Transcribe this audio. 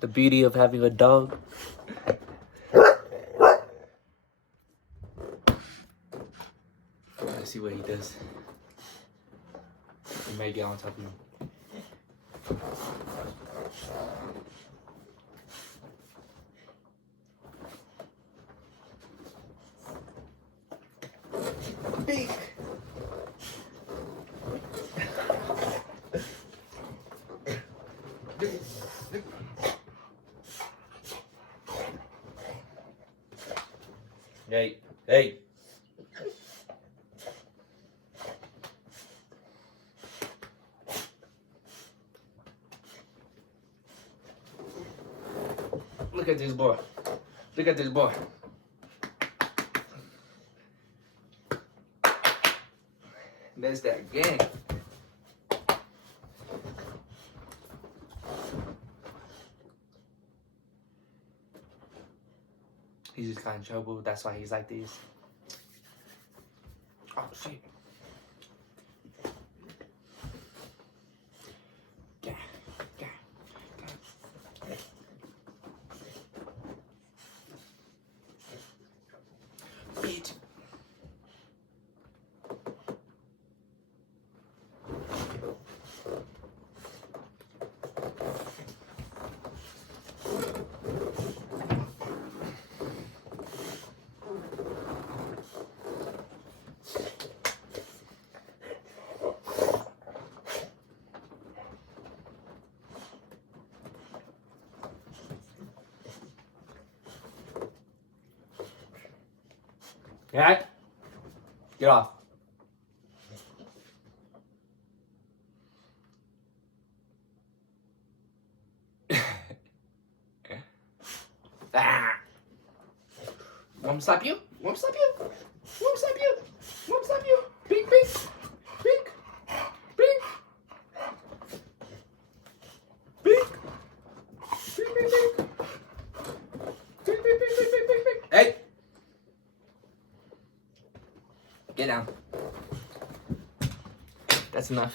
The beauty of having a dog. Let's see what he does. He may get on top of me. Big. Hey, hey. Look at this boy. Look at this boy. That's that gang. He's just got in trouble. That's why he's like this. Oh, shit. Yeah. Bitch. Alright? Get off. Ah. Want me to slap you? Want me to slap you? Want me to slap you? Want me to slap you? Pink, pink. Pink. Pink. Pink. Pink, pink, pink. Pink, pink, pink, pink, pink, pink, pink. Hey! Get down. That's enough.